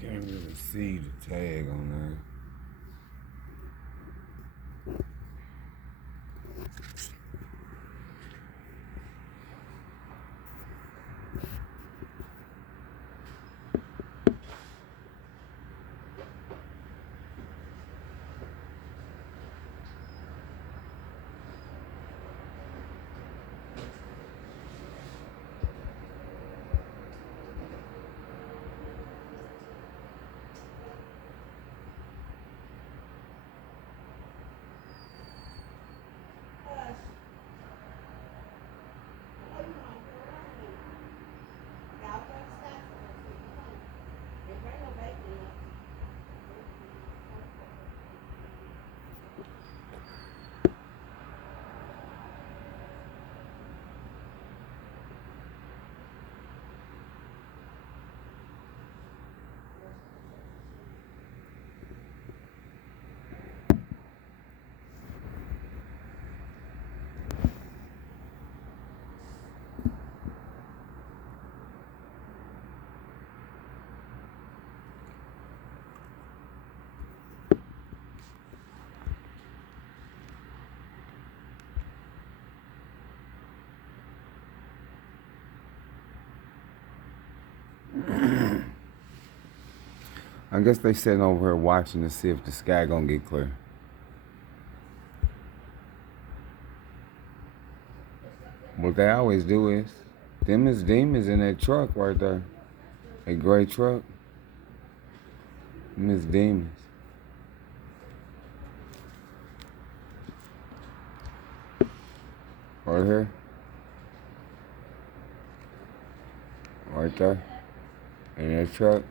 Can't really see the tag on there. I guess they sitting over here watching to see if the sky gonna get clear. What they always do is, them is demons in that truck right there. That gray truck. Them is demons. Right here. Right there. In that truck.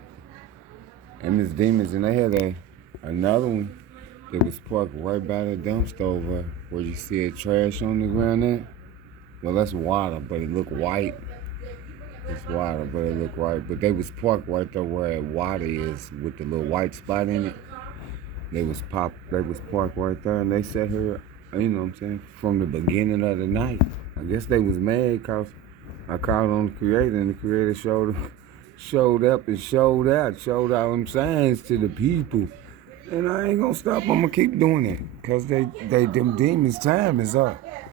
And there's demons, and they had another one that was parked right by the dumpster over where you see a trash on the ground there. Well, that's water, but it looked white. It's water, but it looked white. But they was parked right there where water is with the little white spot in it. They was parked right there, and they sat here, you know what I'm saying, from the beginning of the night. I guess they was mad because I called on the creator, and the creator showed up and showed all them signs to the people. And I ain't gonna stop. I'm gonna keep doing it, cause them demons' time is up.